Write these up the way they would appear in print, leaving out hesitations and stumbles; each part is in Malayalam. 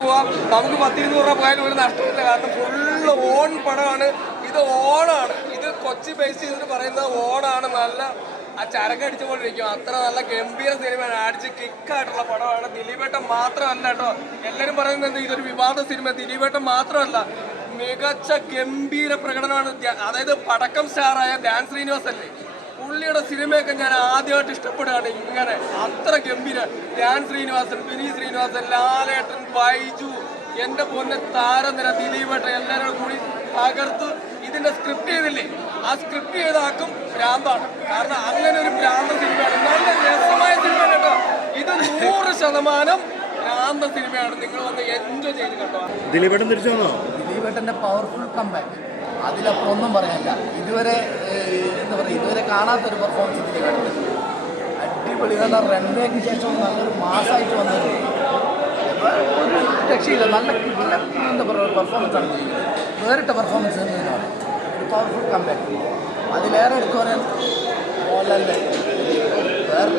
നമുക്ക് 10-20 രൂപ പോയാലും ഒരു നഷ്ടമില്ല. കാരണം ഫുള്ള് ഓൺ പടമാണ്. ഇത് ഓണാണ്. ഇത് കൊച്ചി ബേസ് ചെയ്തിട്ട് പറയുന്നത് ഓണാണ്. നല്ല ആ ചരക്കടിച്ചുകൊണ്ടിരിക്കും. അത്ര നല്ല ഗംഭീര സിനിമയാണ്. അടിച്ച് കിക്കായിട്ടുള്ള പടമാണ്. ദിലീപേട്ടൻ മാത്രമല്ല കേട്ടോ. എല്ലാവരും പറയുന്നത് ഇതൊരു വിവാദ സിനിമ. ദിലീപേട്ടൻ മാത്രമല്ല, മികച്ച ഗംഭീര പ്രകടനമാണ്. അതായത് പടക്കം സ്റ്റാറായ ധ്യാൻ ശ്രീനിവാസ് അല്ലേ, പുള്ളിയുടെ സിനിമയൊക്കെ ഞാൻ ആദ്യമായിട്ട് ഇഷ്ടപ്പെടുകയാണ്. ഇങ്ങനെ അത്ര ഗംഭീര ധ്യാൻ ശ്രീനിവാസൻ, വിനീത് ശ്രീനിവാസൻ, ലാലേട്ടൻ, ബൈജു, എൻ്റെ പൊന്നെ താരനിര, ദിലീപേട്ടൻ എല്ലാവരും കൂടി തകർത്ത് ഇതിന്റെ സ്ക്രിപ്റ്റ് ചെയ്തില്ലേ, ആ സ്ക്രിപ്റ്റ് ചെയ്താക്കും ഭ്രാന്താണ്. കാരണം അങ്ങനെ ഒരു ഭ്രാന്ത സിനിമയാണ്. നല്ല രസമായ സിനിമയാണ് കേട്ടോ. ഇത് 100% ഭ്രാന്ത സിനിമയാണ്. നിങ്ങൾ വന്ന് എൻജോയ് ചെയ്ത് കേട്ടോ. ദിലീപേട്ടൻ തിരിച്ചു വന്നോ? ദിലീപേട്ടൻ്റെ പവർഫുൾ കംബാക്ക്, അതിലപ്പുറം ഒന്നും പറയാനില്ല. ഇതുവരെ എന്താ പറയുക, ഇതുവരെ കാണാത്തൊരു പെർഫോമൻസ് ദിലീപേട്ടൻ. അടിപൊളി. നല്ല റൺവേക്ക് ശേഷം നല്ലൊരു മാസമായിട്ട് വന്നത് ഒരു രക്ഷയില്ല. നല്ല എന്താ പറയുക പെർഫോമൻസ് ആണ് ചെയ്യുന്നത്. വേറിട്ട പെർഫോമൻസ് എന്ന് പറയും. ഒരു പവർഫുൾ കംബാക്ക്. അതിലേറെ എടുത്തു പറയാൻ മോഹൻലാലിൻ്റെ വേറെ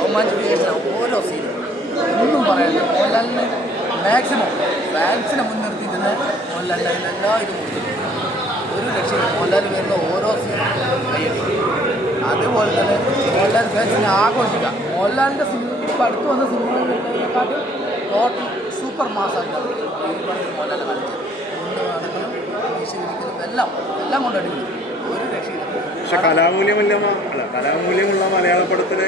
റൊമാൻറ്റിഫിക്കേഷൻ ഓരോ സീനും ഒന്നും പറയാനില്ല. മോഹൻലാലിന് മാക്സിമം ഫാൻസിനെ മുൻനിർത്തിയിട്ട് മോഹൻലാലിൻ്റെ എല്ലാ ഇതും ഒരു രക്ഷയില്ല. മോഹൻലാൽ വരുന്ന ഓരോ സീനും കൈയടിക്കും. അതുപോലെ തന്നെ മോഹൻലാൽ ഫാൻസിനെ ആഘോഷിക്കാം. മോഹൻലാലിൻ്റെ സിനിമ ഇപ്പോൾ അടുത്ത് വന്ന സിനിമകളിലേക്കാട്ടും ടോട്ടൽ സൂപ്പർ മാസാണ് മോഹൻലാൽ കളിച്ചത്. കൊണ്ടുവാണെങ്കിലും വീശിരിക്കലും എല്ലാം കൊണ്ട് അടിപൊളി. ഒരു രക്ഷയില്ല. പക്ഷെ കലാമൂല്യമുള്ള മലയാള പടത്തിന്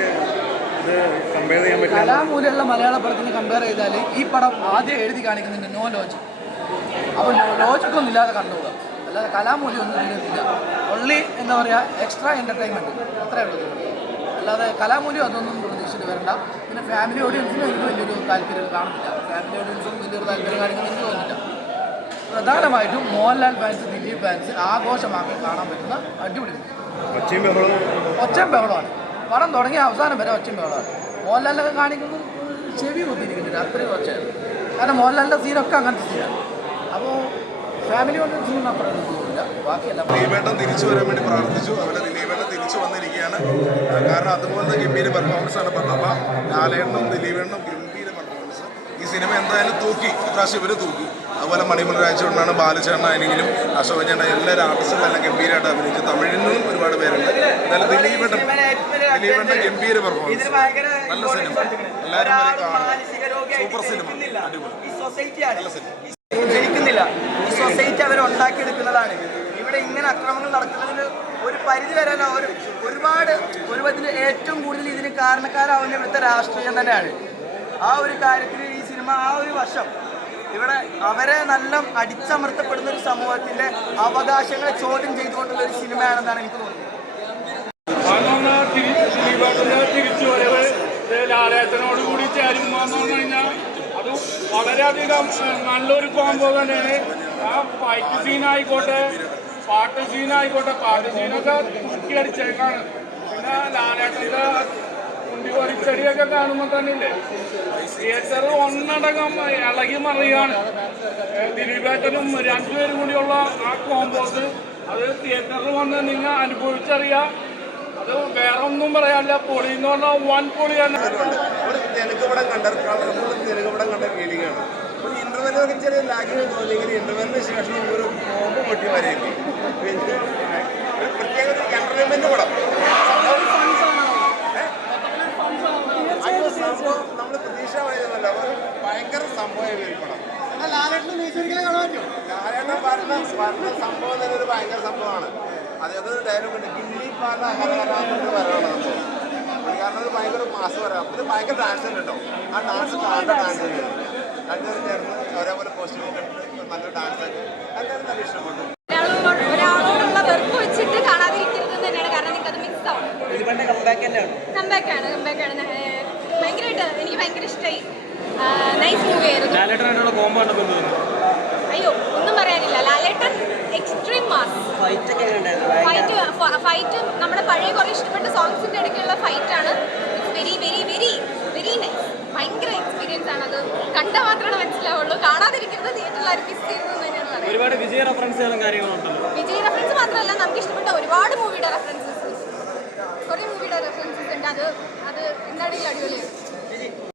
ഇത് കമ്പയർ ചെയ്യാൻ പറ്റില്ല. കലാമൂല്യമുള്ള മലയാള പടത്തിന് കമ്പയർ ചെയ്താൽ ഈ പടം ആദ്യം എഴുതി കാണിക്കുന്നുണ്ട് നോ ലോജിക്. അപ്പോൾ ലോജിക്കൊന്നും ഇല്ലാതെ കണ്ടുകൂടാ. അല്ലാതെ കലാമൂല്യം ഒന്നും ഇതിലില്ല. ഒൺലി എന്താ പറയുക, എക്സ്ട്രാ എൻ്റർടൈൻമെൻറ്റ് അത്രയേ ഉള്ളൂ. അല്ലാതെ കലാമൂല്യം അതൊന്നും പ്രതീക്ഷിച്ചിട്ട് വരണ്ട. പിന്നെ ഫാമിലി ഓഡിയൻസിന് എനിക്ക് വലിയൊരു താല്പര്യം കാണുന്നില്ല. ഫാമിലി ഓഡിയൻസും വലിയൊരു താല്പര്യം കാണിക്കുന്നത് എനിക്ക് തോന്നുന്നില്ല. പ്രധാനമായിട്ടും മോഹൻലാൽ ഫാൻസ്, ദിലീപ് ഫാൻസ് ആഘോഷമാക്കി കാണാൻ പറ്റുന്ന അടിപൊളി ഒച്ചയും ബഹളമാണ്. പടം തുടങ്ങിയ അവസാനം വരെ ഒച്ചയും ബഹളമാണ്. മോഹൻലാലിനൊക്കെ കാണിക്കുന്നത് ചെവി കുത്തിയിരിക്കുന്നില്ല, അത്രയും ഒച്ചയാണ്. കാരണം മോഹൻലാലിൻ്റെ സീനൊക്കെ അങ്ങനത്തെ സീനാണ്. അപ്പോൾ ഫാമിലി ഓഡിയൻസിനൊന്നും അത്ര തോന്നില്ല. ബാക്കിയെല്ലാം ദിലീപേട്ടൻ തിരിച്ചു വരാൻ വേണ്ടി പ്രാർത്ഥിച്ചു. അതുപോലെ ദിലീപേട്ടൻ തിരിച്ചു വന്നിരിക്കുകയാണ്. കാരണം അതുപോലത്തെ ഗംഭീര പെർഫോമൻസാണ് പറഞ്ഞത്. അപ്പോൾ ലാലേട്ടനും ദിലീപേട്ടനും ഗംഭീര പെർഫോമൻസ്. ഈ സിനിമ എന്തായാലും തൂക്കി, ഇപ്രാവശ്യം ഇവർ തൂക്കി. അതുപോലെ മണിമല രാജചേട്ടനാണ്, ബാലചേട്ടനാണെങ്കിലും അശോകൻ ചേട്ടൻ, എല്ലാവരും ആർട്ടിസ്റ്റുകളെല്ലാം ഗംഭീരമായിട്ട് അഭിനയിച്ചു. തമിഴിൽ നിന്നും ഒരുപാട് പേരുണ്ട്. എന്നാലും ദിലീപേട്ടൻ ഗംഭീര പെർഫോമൻസ്, നല്ല സിനിമ, എല്ലാവരും സൂപ്പർ സിനിമ, അടിപൊളി, നല്ല സിനിമ. ജനിക്കുന്നില്ല, ഈ സൊസൈറ്റി അവർ ഉണ്ടാക്കിയെടുക്കുന്നതാണ്. ഇവിടെ ഇങ്ങനെ അക്രമങ്ങൾ നടക്കുന്നതിന് ഒരു പരിധി വരെ ഒരുപാട് ഇതിന് ഏറ്റവും കൂടുതൽ ഇതിന് കാരണക്കാരാവുന്ന ഇവിടുത്തെ രാഷ്ട്രീയം തന്നെയാണ്. ആ ഒരു കാര്യത്തിൽ ഈ സിനിമ ആ ഒരു വശം ഇവിടെ അവരെ നല്ല അടിച്ചമർത്തപ്പെടുന്ന ഒരു സമൂഹത്തിന്റെ അവകാശങ്ങളെ ചോദ്യം ചെയ്തുകൊണ്ടുള്ള ഒരു സിനിമയാണെന്നാണ് എനിക്ക് തോന്നുന്നത്. തിരിച്ചുവരവ് ലാലേട്ടനോട് കൂടി ചേരുമ്പോൾ എന്ന് പറഞ്ഞു കഴിഞ്ഞാൽ അത് വളരെയധികം നല്ലൊരു കോംബോ തന്നെയാണ്. ആ ഫൈറ്റ് സീനായിക്കോട്ടെ, പാട്ട് സീനായിക്കോട്ടെ, പാട്ട് സീനൊക്കെ കുറുക്കി അടിച്ചേക്കാണ്. പിന്നെ ലാലേട്ടൻ്റെ കുണ്ടി പൊരിച്ചടിയൊക്കെ കാണുമ്പോൾ തന്നെ ഇല്ലേ, തിയേറ്റർ ഒന്നടങ്കം ഇളകി മറിയാണ്. ദിലീപേട്ടനും രണ്ടുപേരും കൂടിയുള്ള ആ കോമ്പോസ് അത് തിയേറ്ററിൽ വന്ന് നിങ്ങൾ അനുഭവിച്ചറിയാം. അത് വേറെ ഒന്നും പറയാനില്ല. പൊളി എന്ന് പറഞ്ഞാൽ വൻ പൊളിയാണ്. ഒരു തെലുങ്ക് പടം കണ്ട ഫീലിംഗാണ്. ഒരു ഇന്റർവെല്ലൊക്കെ ചെറിയ ലാഗിങ് തോന്നിയെങ്കിൽ ഇന്റർവെല്ലിന് ശേഷം ഒരു കോമ്പ് പൊട്ടി വരെയെങ്കിൽ പിന്നെ ഒരു പ്രത്യേക ഒരു എന്റർടൈൻമെന്റ് പടം. സംഭവം നമ്മൾ പ്രതീക്ഷമായിരുന്നല്ല, ഒരു ഭയങ്കര സംഭവമായി ഒരു പടം. ലാലേട്ടൻ പറഞ്ഞ സംഭവം തന്നെ ഒരു ഭയങ്കര സംഭവമാണ്. അതായത് ഡയലോഗ് ഉണ്ട്, കിള്ളി പാല ഹരഹരാന്ന് വരാണ് സംഭവം. കാരണം അത് ഭയങ്കര മാസം വരാം. ഇത് ഭയങ്കര ഡാൻസ് ഉണ്ട് കേട്ടോ. ആ ഡാൻസ് കാണേണ്ട ഡാൻസ് തന്നെയാണ്. രണ്ടുപേരും ചേർന്ന് ഒരേപോലെ കോസ്റ്റ്യൂം നല്ല ഡാൻസ് ഒക്കെ എല്ലാവരും നല്ല ഇഷ്ടപ്പെട്ടു. ഒരാളോടുള്ള വെറുപ്പ് വെച്ചിട്ട് കാണാതിരിക്കുന്നത് തന്നെയാണ്. കാരണം നിങ്ങൾക്ക് അത് മിസ് ആവും. കംബാക്കാണ് ഭയങ്കരമായിട്ട് എനിക്ക് ഭയങ്കര ഇഷ്ടമായി. നൈസ് മൂവി ആയിരുന്നു. അയ്യോ ഒന്നും പറയാനില്ല. ലാലേട്ടൻ എക്സ്ട്രീം മാസ് ഫൈറ്റ് നമ്മുടെ പഴയ കുറേ ഇഷ്ടപ്പെട്ട സോങ്സിന്റെ ഇടയ്ക്കുള്ള ഫൈറ്റാണ്. It's very very very very nice. ഭയങ്കര എക്സ്പീരിയൻസ് ആണ്. അത് കണ്ടാൽ മാത്രമേ മനസ്സിലാവുള്ളൂ. കാണാതിരിക്കുന്നത് തിയേറ്ററിൽ ആരും മിസ് ചെയ്യുന്നത് തന്നെയാണ് പറയുന്നത്. ഒരുപാട് വിജയ റെഫറൻസുകളും കാര്യങ്ങളുണ്ടല്ലോ. വിജയ് റെഫറൻസ് മാത്രമല്ല, നമുക്ക് ഇഷ്ടപ്പെട്ട ഒരുപാട് മൂവിയുടെ റെഫറൻസസ്, കുറേ മൂവിയുടെ റെഫറൻസസ് ഉണ്ട്. അത് എന്താണെങ്കിലും അടിപൊളിയാണ്.